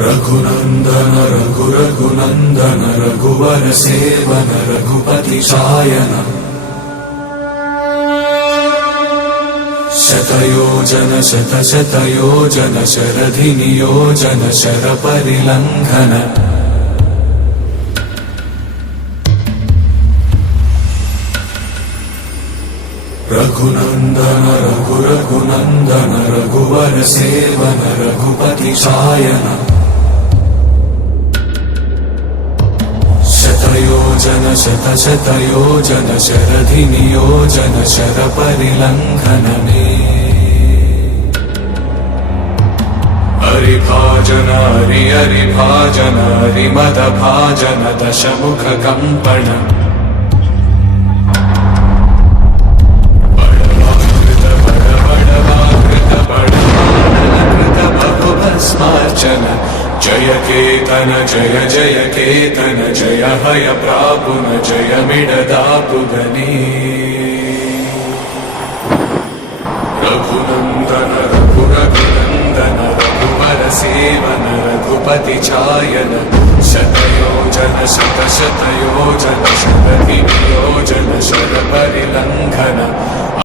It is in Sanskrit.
रघुनंदन रघुनंदन रघुवर सेवन रघुपति शायन शतयोजन शतशतयोजन शरधि नियोजन शर परिलंघन रघुनंदन रघुनंदन रघुवर सेवन रघुपति शायन शतयोजन शतशतयोजन शरधि नियोजन शर परिलंघन हरिभाजन हरिभाजन हरिमद भाजन दशमुख कंपन जय केतन जय जय केतन जय हय प्रापुन जय मिडदापुगनी रघुनंदन रघुनंदन रघुवर सेवन रघुपति चायन शतयोजन शतशतयोजन शरधि नियोजन शर परिलंघन